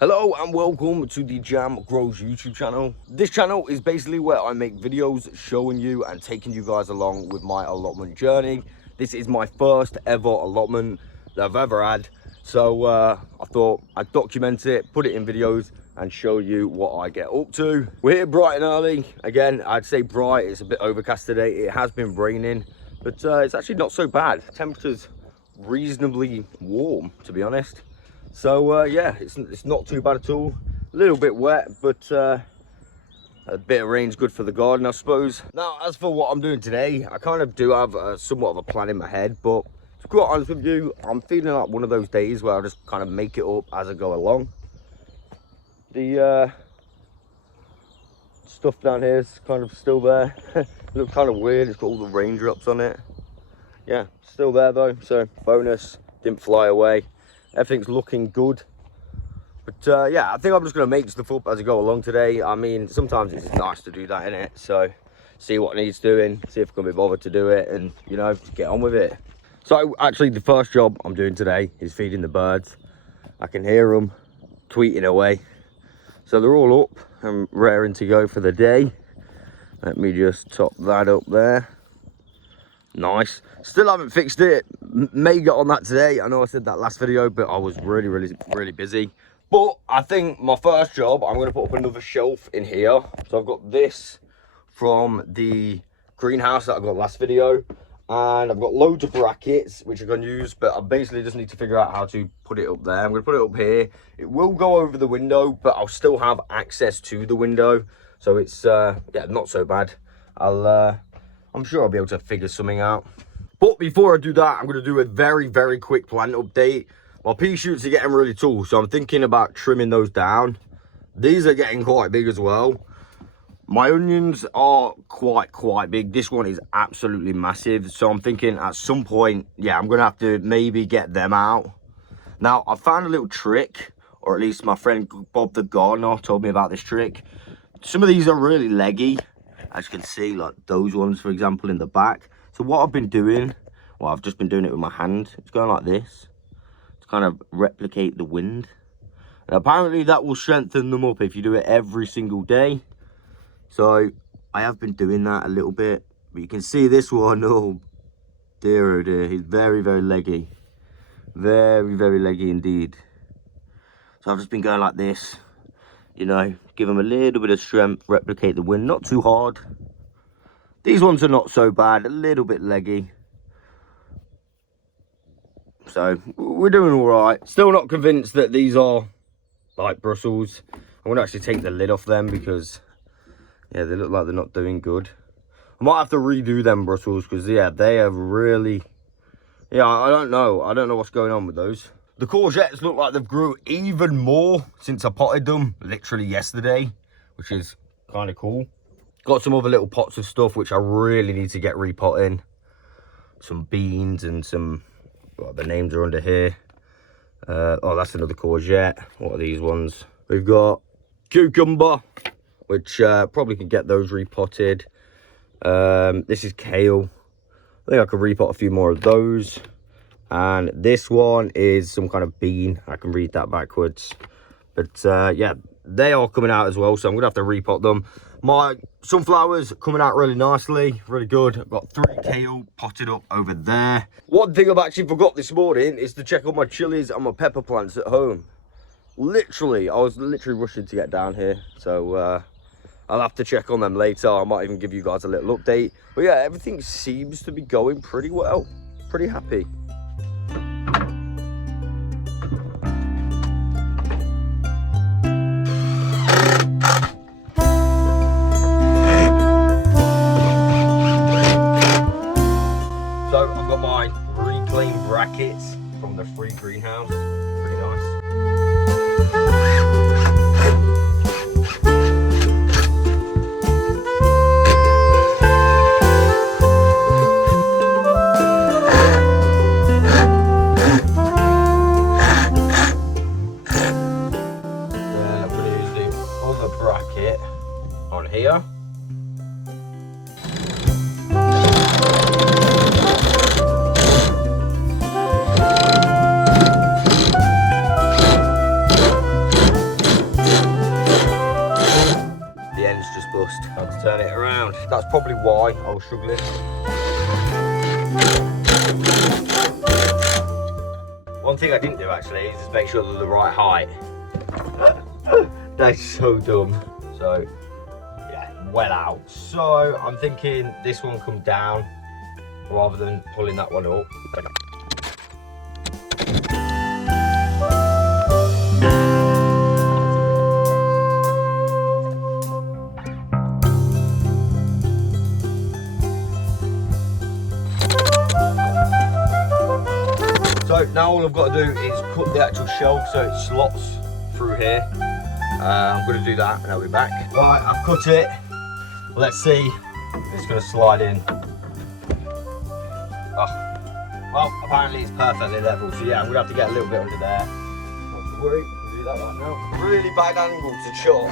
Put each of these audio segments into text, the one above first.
Hello and welcome to the Jam Grows YouTube channel. This channel is basically where I make videos showing you and taking you guys along with my allotment journey. This is my first ever allotment that I've ever had. So I thought I'd document it, put it in videos and show you what I get up to. We're here bright and early. Again, I'd say bright, it's a bit overcast today. It has been raining, but it's actually not so bad. Temperature's reasonably warm, to be honest. So yeah, it's not too bad at all. A little bit wet, but a bit of rain's good for the garden, I suppose. Now, as for what I'm doing today, I kind of do have somewhat of a plan in my head, but to be quite honest with you, I'm feeling like one of those days where I just kind of make it up as I go along. The stuff down here is kind of still there. It looks kind of weird, it's got all the raindrops on it. Yeah, still there though, so bonus, didn't fly away. Everything's looking good. But yeah, I think I'm just going to make stuff up as I go along today. I mean, sometimes it's nice to do that, innit? So, see what needs doing, see if I can be bothered to do it, and, you know, just get on with it. So, actually, the first job I'm doing today is feeding the birds. I can hear them tweeting away. So, they're all up and raring to go for the day. Let me just top that up there. Nice. Still haven't fixed it. May get on that today. I know I said that last video, but I was really busy. But I think my first job, I'm going to put up another shelf in here. So I've got this from the greenhouse that I got last video, and I've got loads of brackets which I'm going to use, but I basically just need to figure out how to put it up there. I'm going to put it up here. It will go over the window, but I'll still have access to the window, so it's yeah, not so bad. I'm sure I'll be able to figure something out. But before I do that, I'm going to do a very quick plant update. My pea shoots are getting really tall, so I'm thinking about trimming those down. These are getting quite big as well. My onions are quite big. This one is absolutely massive, so I'm thinking at some point, yeah, I'm going to have to maybe get them out. Now, I found a little trick, or at least my friend Bob the gardener told me about this trick. Some of these are really leggy. As you can see, like those ones, for example, in the back. So what I've been doing, well, I've just been doing it with my hand. It's going like this to kind of replicate the wind. And apparently that will strengthen them up if you do it every single day. So I have been doing that a little bit. But you can see this one, oh dear, he's very leggy. Very leggy indeed. So I've just been going like this. You know, give them a little bit of strength, replicate the wind, not too hard. These ones are not so bad, a little bit leggy. So, we're doing all right. Still not convinced that these are like Brussels. I'm going to actually take the lid off them because, yeah, they look like they're not doing good. I might have to redo them Brussels because, yeah, they have really, yeah, I don't know. I don't know what's going on with those. The courgettes look like they've grew even more since I potted them literally yesterday, which is kind of cool. Got some other little pots of stuff which I really need to get repotting. Some beans and some, well, the names are under here. Oh, that's another courgette. What are these ones? We've got cucumber, which probably could get those repotted. This is kale. I think I could repot a few more of those. And this one is some kind of bean. I can read that backwards. But yeah, they are coming out as well, so I'm going to have to repot them. My sunflowers coming out really nicely, really good. I've got 3 kale potted up over there. One thing I've actually forgot this morning is to check on my chilies and my pepper plants at home. Literally, I was literally rushing to get down here. So I'll have to check on them later. I might even give you guys a little update. But yeah, everything seems to be going pretty well. Pretty happy. Brackets from the free greenhouse. Pretty nice. Then I'm going to use the other bracket on here. Time to turn it around. That's probably why I was struggling. One thing I didn't do actually is just make sure they're the right height. That's so dumb. So yeah, well out. So I'm thinking this one come down rather than pulling that one up. So now all I've got to do is cut the actual shelf so it slots through here. I'm going to do that and I'll be back. Right, I've cut it. Let's see if it's going to slide in. Oh. Well, apparently it's perfectly level, so yeah, I'm going to have to get a little bit under there. Not to worry, I'll do that right now. Really bad angle to chop.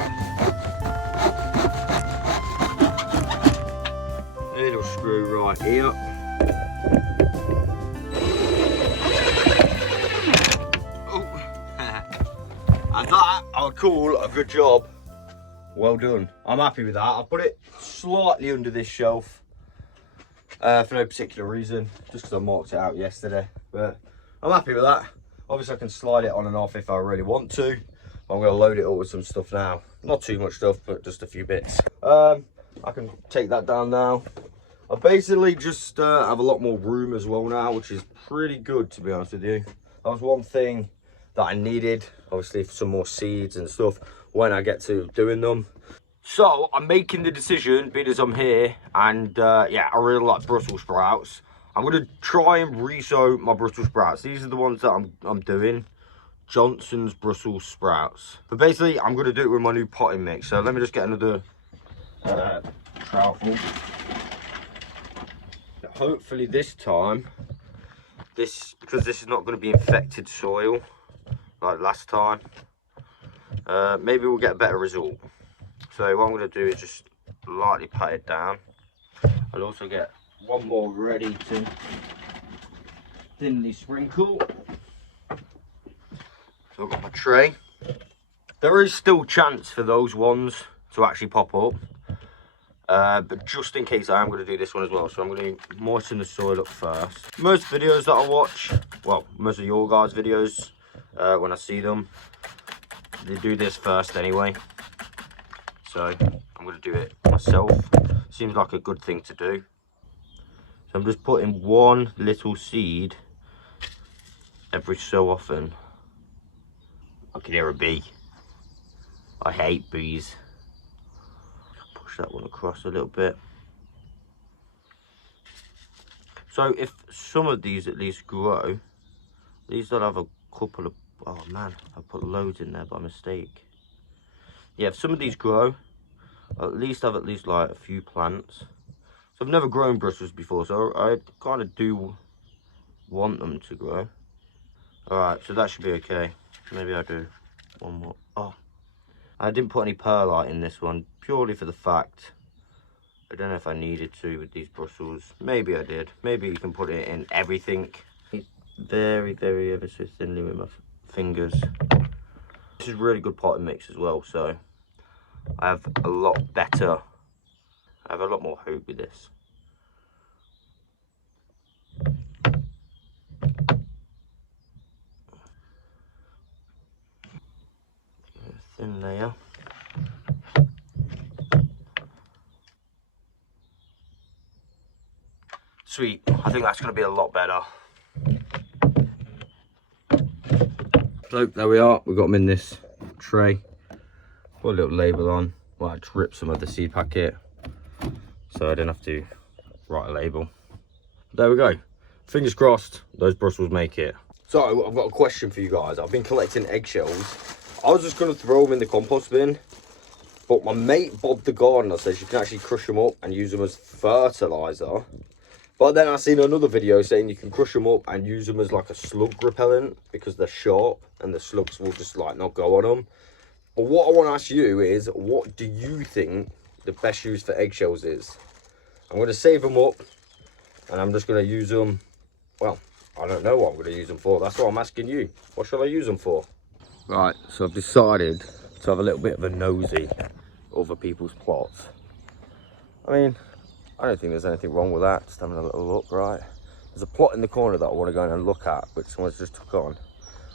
Little screw right here. And that, I'll call a good job. Well done. I'm happy with that. I'll put it slightly under this shelf for no particular reason, just because I marked it out yesterday. But I'm happy with that. Obviously, I can slide it on and off if I really want to. I'm going to load it up with some stuff now. Not too much stuff, but just a few bits. I can take that down now. I basically just have a lot more room as well now, which is pretty good, to be honest with you. That was one thing that I needed, obviously, for some more seeds and stuff when I get to doing them. So I'm making the decision, being as I'm here, and yeah, I really like Brussels sprouts. I'm gonna try and re-sow my Brussels sprouts. These are the ones that I'm doing, Johnson's Brussels sprouts. But basically, I'm gonna do it with my new potting mix. So let me just get another trowel. Hopefully this time, because this is not going to be infected soil like last time, maybe we'll get a better result. So what I'm going to do is just lightly pat it down. I'll also get one more ready to thinly sprinkle. So I've got my tray. There is still chance for those ones to actually pop up, but just in case, I am going to do this one as well. So I'm going to moisten the soil up first. Most videos that I watch, well, most of your guys' videos, when I see them, they do this first anyway. So I'm going to do it myself. Seems like a good thing to do. So I'm just putting one little seed every so often. I can hear a bee. I hate bees. Push that one across a little bit. So if some of these at least grow, these will have a couple of, oh man, I put loads in there by mistake. Yeah, if some of these grow, I'll at least have like a few plants. So I've never grown Brussels before, so I kind of do want them to grow. Alright, so that should be okay. Maybe I'll do one more. Oh, I didn't put any perlite in this one, purely for the fact, I don't know if I needed to with these Brussels. Maybe I did. Maybe you can put it in everything. Very, very ever so thinly with my fingers. This is really good potting mix as well, so I have a lot more hope with this. Thin layer. Sweet, I think that's going to be a lot better. So there we are, we've got them in this tray. Put a little label on. Well, I drip some of the seed packet so I don't have to write a label. There we go. Fingers crossed those Brussels make it. So I've got a question for you guys. I've been collecting eggshells. I was just going to throw them in the compost bin, but my mate Bob the gardener says you can actually crush them up and use them as fertilizer. But then I seen another video saying you can crush them up and use them as like a slug repellent because they're sharp and the slugs will just like not go on them. But what I want to ask you is, what do you think the best use for eggshells is? I'm going to save them up and I'm just going to use them. Well, I don't know what I'm going to use them for. That's what I'm asking you. What shall I use them for? Right, so I've decided to have a little bit of a nosy over people's plots. I mean, I don't think there's anything wrong with that. Just having a little look, right? There's a plot in the corner that I want to go in and look at, which someone's just took on,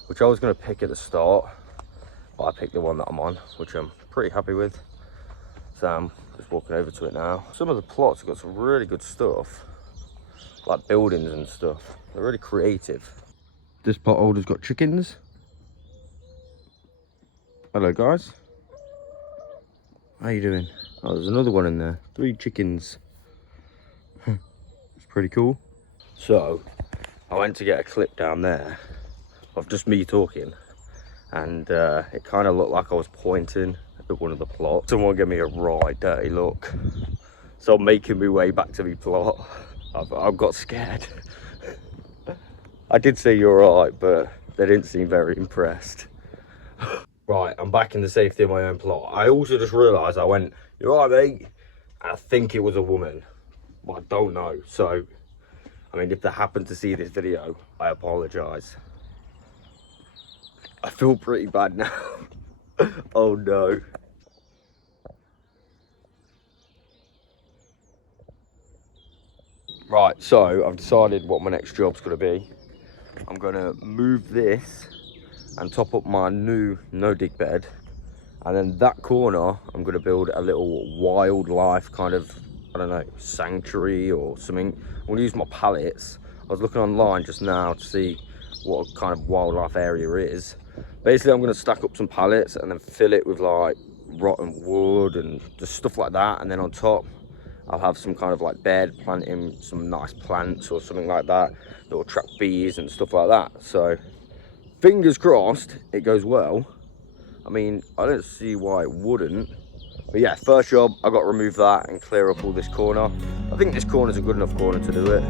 which I was going to pick at the start, but I picked the one that I'm on, which I'm pretty happy with. So I'm just walking over to it now. Some of the plots have got some really good stuff, like buildings and stuff. They're really creative. This pot holder's got chickens. Hello guys. How you doing? Oh, there's another one in there. 3 chickens. It's pretty cool. So, I went to get a clip down there of just me talking, and it kind of looked like I was pointing at one of the plots. Someone gave me a right dirty look. So I'm making my way back to my plot. I've got scared. I did say you're alright, but they didn't seem very impressed. Right, I'm back in the safety of my own plot. I also just realised, I went, "You're right, mate?" And I think it was a woman, but I don't know. So, I mean, if they happen to see this video, I apologise. I feel pretty bad now. Oh no. Right, so I've decided what my next job's going to be. I'm going to move this and top up my new no-dig bed, and then that corner I'm going to build a little wildlife kind of, I don't know, sanctuary or something. I'm going to use my pallets. I was looking online just now to see what kind of wildlife area it is. Basically, I'm going to stack up some pallets and then fill it with like rotten wood and just stuff like that, and then on top I'll have some kind of like bed, planting some nice plants or something like that that will attract bees and stuff like that. So fingers crossed it goes well. I mean, I don't see why it wouldn't. But yeah, first job, I've got to remove that and clear up all this corner. I think this corner's a good enough corner to do it.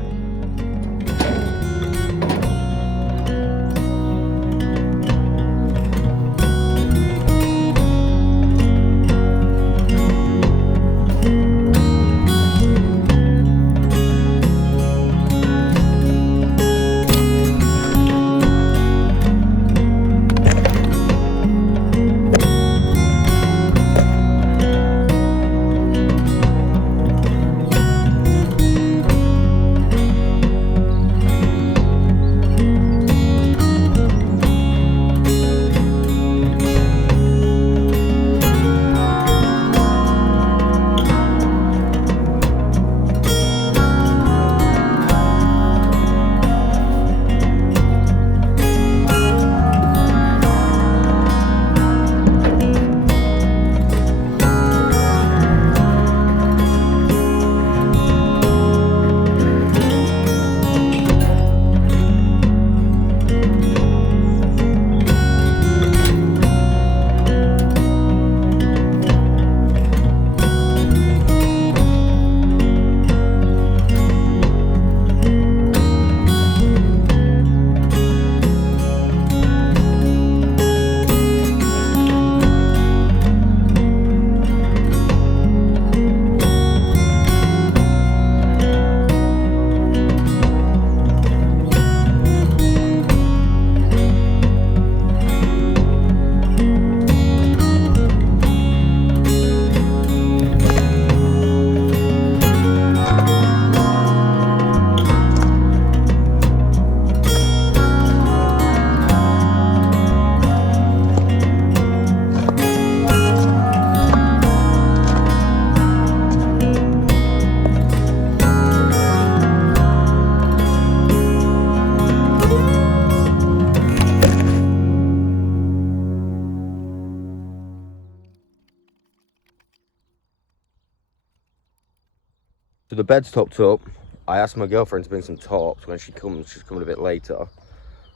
So the bed's topped up. I asked my girlfriend to bring some tops when she comes. She's coming a bit later.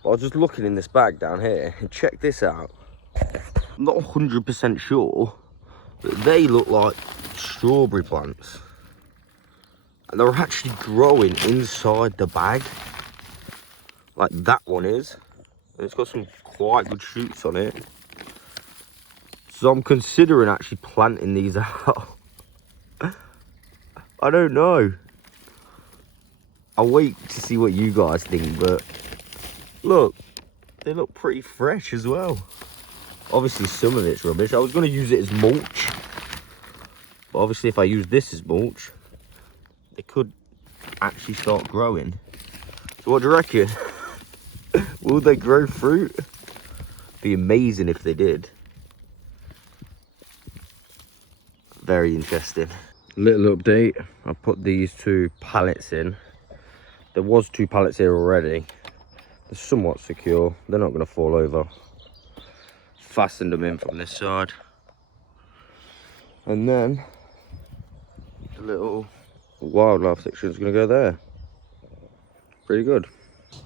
But I was just looking in this bag down here, and check this out. I'm not 100% sure, but they look like strawberry plants. And they're actually growing inside the bag. Like that one is. And it's got some quite good shoots on it. So I'm considering actually planting these out. I don't know. I'll wait to see what you guys think, but look, they look pretty fresh as well. Obviously some of it's rubbish. I was going to use it as mulch, but obviously if I use this as mulch, they could actually start growing. So what do you reckon? Will they grow fruit? Be amazing if they did. Very interesting. Little update, I put these 2 pallets in. There was 2 pallets here already. They're somewhat secure, they're not going to fall over. Fastened them in from this side. And then the little wildlife section is going to go there. Pretty good.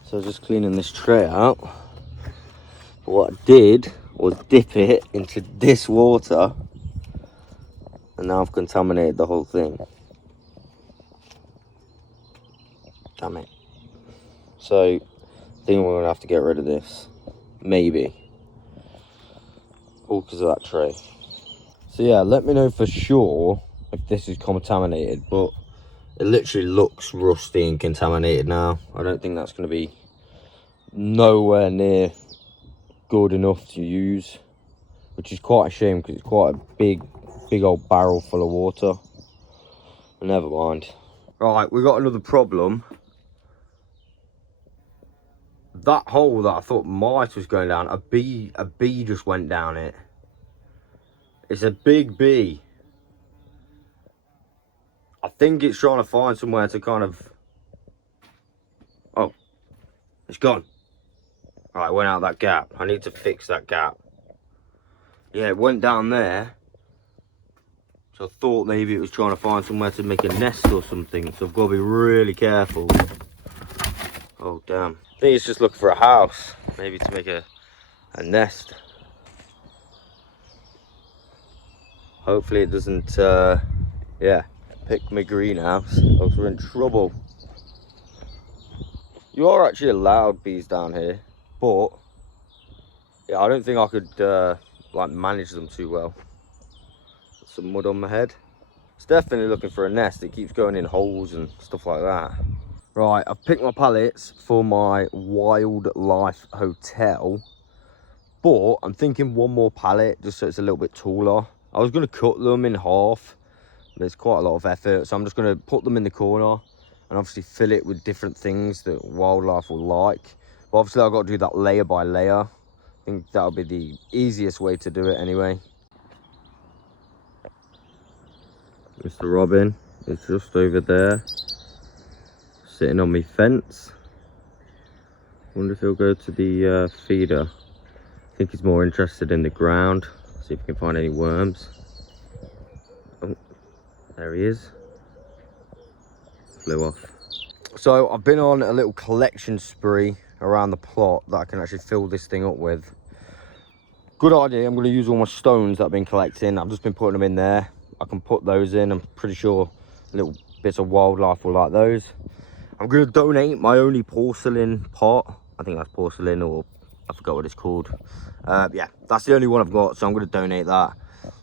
So I was just cleaning this tray out. But what I did was dip it into this water, and now I've contaminated the whole thing. Damn it. So I think we're going to have to get rid of this. Maybe. All because of that tray. So yeah, let me know for sure if this is contaminated, but it literally looks rusty and contaminated now. I don't think that's going to be nowhere near good enough to use, which is quite a shame because it's quite a big old barrel full of water. But never mind. Right, we got another problem. That hole that I thought mice was going down, a bee just went down it. It's a big bee. I think it's trying to find somewhere to kind of... Oh, it's gone. Right, it went out that gap. I need to fix that gap. Yeah, it went down there. So I thought maybe it was trying to find somewhere to make a nest or something. So I've got to be really careful. Oh, damn. I think it's just looking for a house. Maybe to make a nest. Hopefully it doesn't, yeah, pick my greenhouse. Else we're in trouble. You are actually allowed bees down here. But, yeah, I don't think I could, like, manage them too well. Some mud on my head. It's definitely looking for a nest. It keeps going in holes and stuff like that. Right, I've picked my pallets for my wildlife hotel, but I'm thinking one more pallet just so it's a little bit taller. I was going to cut them in half, but it's quite a lot of effort, so I'm just going to put them in the corner and obviously fill it with different things that wildlife will like. But obviously I've got to do that layer by layer. I think that'll be the easiest way to do it anyway. Mr. Robin is just over there, sitting on my fence. Wonder if he'll go to the feeder. I think he's more interested in the ground. See if we can find any worms. Oh, there he is. Flew off. So I've been on a little collection spree around the plot that I can actually fill this thing up with. Good idea. I'm going to use all my stones that I've been collecting. I've just been putting them in there. I can put those in. I'm pretty sure little bits of wildlife will like those. I'm going to donate my only porcelain pot. I think that's porcelain, or I forgot what it's called. Yeah, that's the only one I've got, so I'm going to donate that.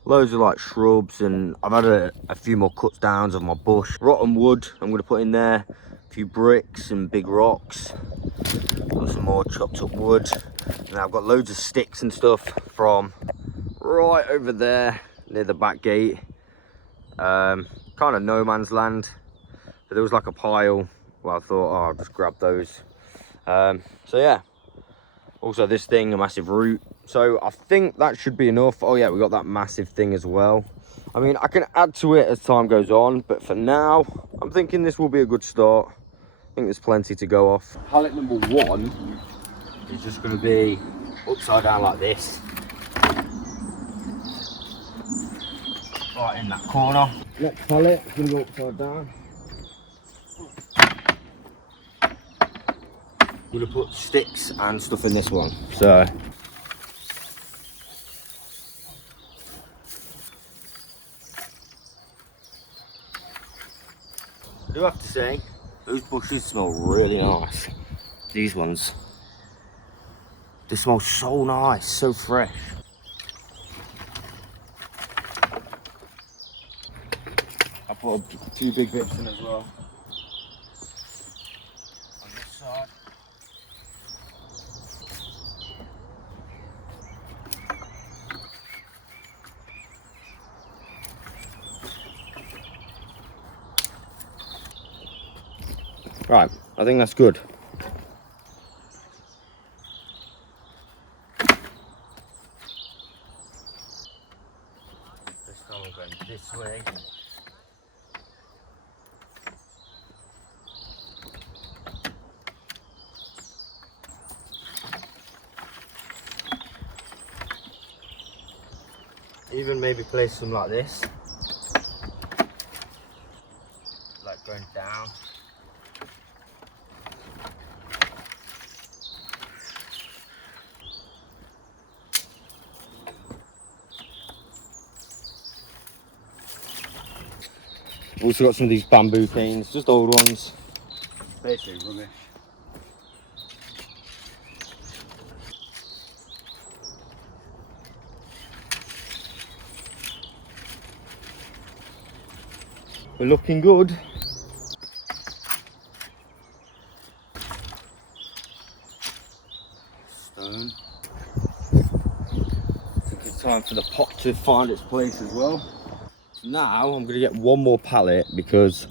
Loads of like shrubs, and I've had a few more cuts downs of my bush. Rotten wood I'm going to put in there. A few bricks and big rocks. Got some more chopped up wood. And I've got loads of sticks and stuff from right over there near the back gate. Kind of no man's land. But there was like a pile. Well, I thought, oh, I'll just grab those. So yeah. Also this thing, a massive root. So I think that should be enough. Oh yeah, we got that massive thing as well. I mean, I can add to it as time goes on, but for now, I'm thinking this will be a good start. I think there's plenty to go off. Pallet number 1 is just going to be upside down like this. Right in that corner. Next pallet is going to go upside down. I'm going to put sticks and stuff in this one. So I do have to say, those bushes smell really nice. These ones, they smell so nice, so fresh. I put a few big bits in as well. On this side. Right, I think that's good. This time I'm going this way. Even maybe place some like this, like going down. Also got some of these bamboo canes, just old ones. Basically rubbish. We're looking good. Stone. I think it's time for the pot to find its place as well. So now I'm going to get one more pallet because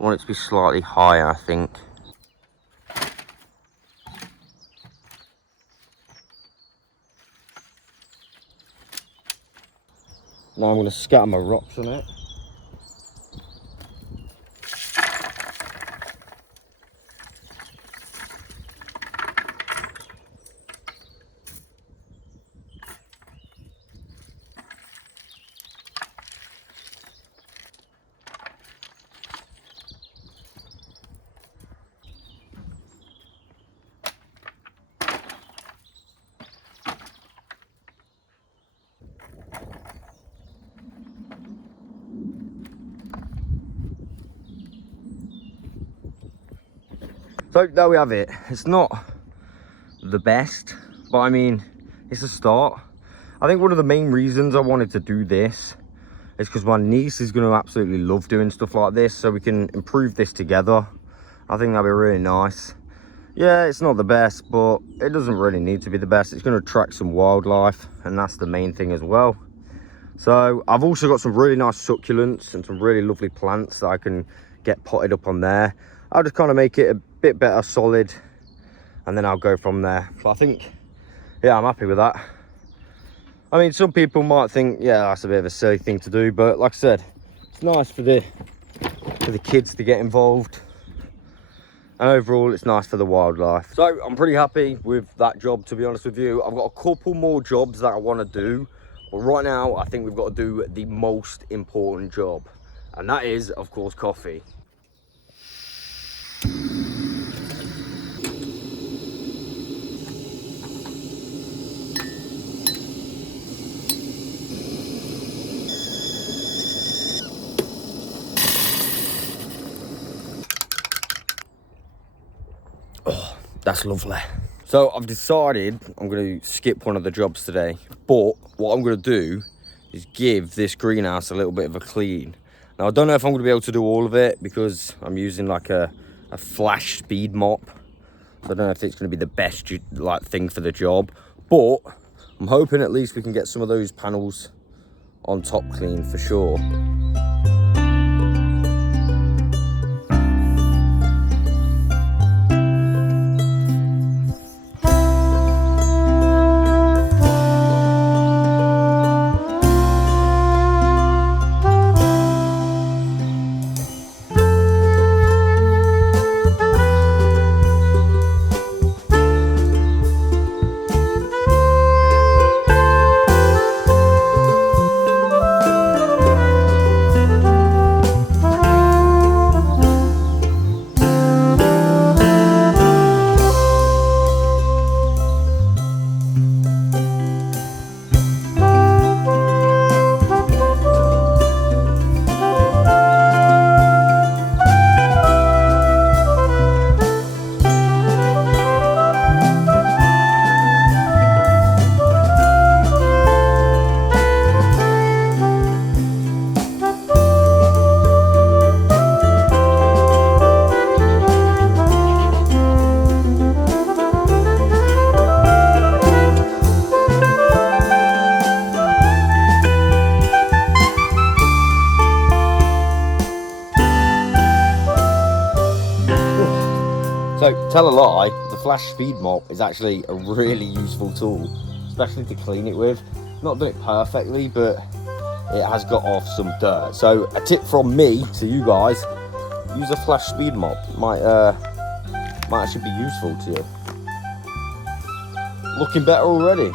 I want it to be slightly higher, I think. Now I'm going to scatter my rocks on it. So there we have it. It's not the best, but I mean, it's a start. I think one of the main reasons I wanted to do this is because my niece is going to absolutely love doing stuff like this, so we can improve this together. I think that'd be really nice. Yeah, it's not the best, but it doesn't really need to be the best. It's going to attract some wildlife, and that's the main thing as well. So I've also got some really nice succulents and some really lovely plants that I can get potted up on there. I'll just kind of make it a bit better solid, and then I'll go from there. But I think, yeah, I'm happy with that. I mean, some people might think, yeah, that's a bit of a silly thing to do, but like I said, it's nice for the kids to get involved, and overall it's nice for the wildlife. So I'm pretty happy with that job, to be honest with you. I've got a couple more jobs that I want to do, but right now I think we've got to do the most important job, and that is, of course, coffee. Oh, that's lovely. So I've decided I'm going to skip one of the jobs today, but what I'm going to do is give this greenhouse a little bit of a clean. Now I don't know if I'm going to be able to do all of it because I'm using like a flash speed mop. So I don't know if it's going to be the best like thing for the job, but I'm hoping at least we can get some of those panels on top clean for sure. tell a lie, the flash speed mop is actually a really useful tool, especially to clean it with. Not done it perfectly, but it has got off some dirt. So a tip from me to you guys, use a flash speed mop. Might actually be useful to you. Looking better already.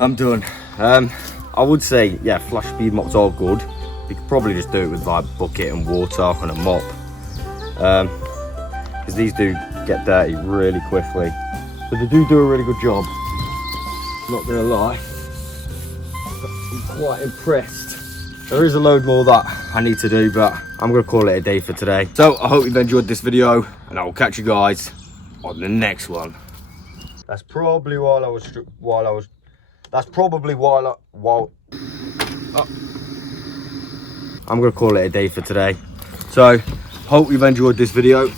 I'm done. I would say, yeah, flash speed mops are good. You could probably just do it with like bucket and water and a mop, because these do get dirty really quickly. But they do a really good job. Not gonna lie, I'm quite impressed. There is a load more that I need to do, but I'm gonna call it a day for today. So I hope you've enjoyed this video, and I will catch you guys on the next one. That's probably I'm gonna call it a day for today. So hope you've enjoyed this video.